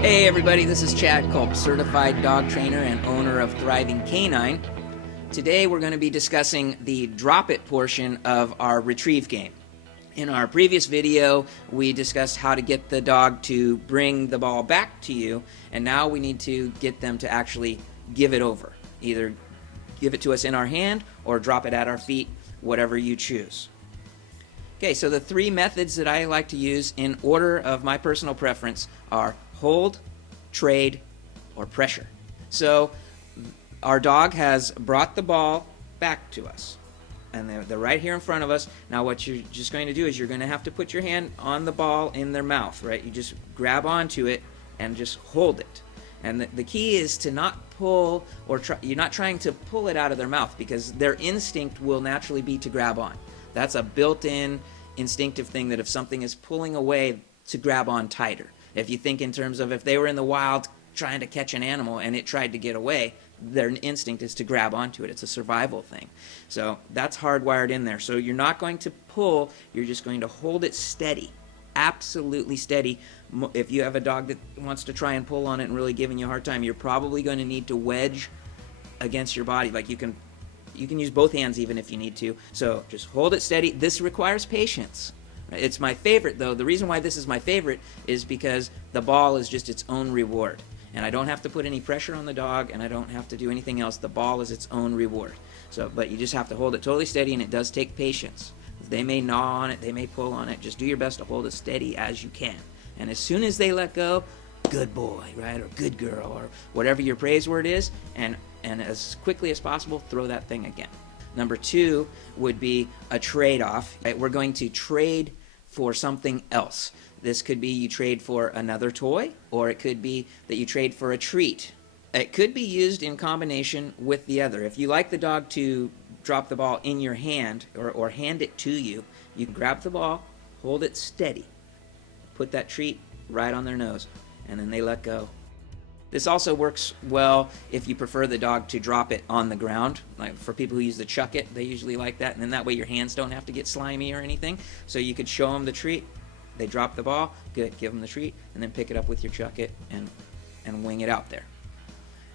Hey everybody, this is Chad Culp, certified dog trainer and owner of Thriving Canine. Today we're going to be discussing the drop it portion of our retrieve game. In our previous video, we discussed how to get the dog to bring the ball back to you, and now we need to get them to actually give it over. Either give it to us in our hand or drop it at our feet, whatever you choose. Okay, so the three methods that I like to use in order of my personal preference are hold, trade, or pressure. So our dog has brought the ball back to us, and they're right here in front of us. Now what you're just going to do is you're going to have to put your hand on the ball in their mouth, right? You just grab onto it and just hold it. And the key is to not pull, or you're not trying to pull it out of their mouth, because their instinct will naturally be to grab on. That's a built-in instinctive thing, that if something is pulling away, to grab on tighter. If you think in terms of if they were in the wild trying to catch an animal and it tried to get away, their instinct is to grab onto it. It's a survival thing. So that's hardwired in there. So you're not going to pull, you're just going to hold it steady. Absolutely steady. If you have a dog that wants to try and pull on it and really giving you a hard time, you're probably going to need to wedge against your body. Like you can use both hands even if you need to. So just hold it steady. This requires patience. It's my favorite, though. The reason why this is my favorite is because the ball is just its own reward. And I don't have to put any pressure on the dog, and I don't have to do anything else. The ball is its own reward. But you just have to hold it totally steady, and it does take patience. They may gnaw on it, they may pull on it. Just do your best to hold it steady as you can. And as soon as they let go, good boy, right, or good girl, or whatever your praise word is, and as quickly as possible, throw that thing again. Number two would be a trade-off. Right? We're going to trade for something else. This could be you trade for another toy, or it could be that you trade for a treat. It could be used in combination with the other. If you like the dog to drop the ball in your hand, or hand it to you, you can grab the ball, hold it steady, put that treat right on their nose, and then they let go. This also works well if you prefer the dog to drop it on the ground. Like for people who use the chuck it, they usually like that, and then that way your hands don't have to get slimy or anything. So you could show them the treat, they drop the ball, good, give them the treat, and then pick it up with your chuck it and wing it out there.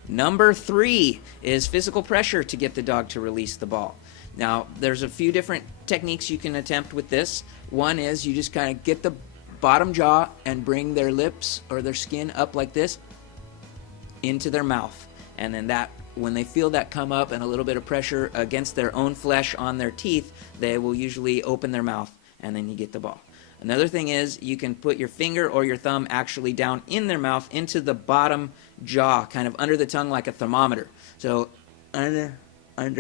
Number three is physical pressure to get the dog to release the ball. Now, there's a few different techniques you can attempt with this. One is you just kind of get the bottom jaw and bring their lips or their skin up like this into their mouth, and then that, when they feel that come up and a little bit of pressure against their own flesh on their teeth, they will usually open their mouth, and then you get the ball. Another thing is you can put your finger or your thumb actually down in their mouth into the bottom jaw, kind of under the tongue like a thermometer. So under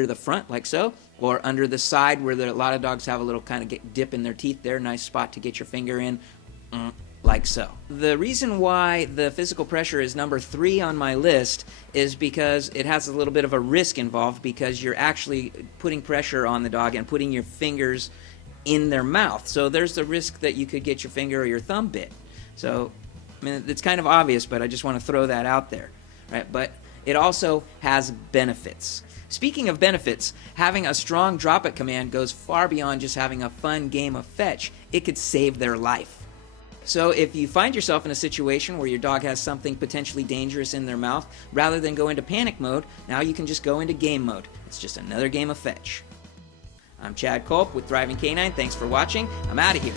the front like so, or under the side where a lot of dogs have a little kind of dip in their teeth there, nice spot to get your finger in, like so. The reason why the physical pressure is number three on my list is because it has a little bit of a risk involved, because you're actually putting pressure on the dog and putting your fingers in their mouth. So there's the risk that you could get your finger or your thumb bit. So, I mean, it's kind of obvious, but I just want to throw that out there, right? But it also has benefits. Speaking of benefits, having a strong drop-it command goes far beyond just having a fun game of fetch. It could save their life. So if you find yourself in a situation where your dog has something potentially dangerous in their mouth, rather than go into panic mode, now you can just go into game mode. It's just another game of fetch. I'm Chad Culp with Thriving Canine. Thanks for watching. I'm out of here.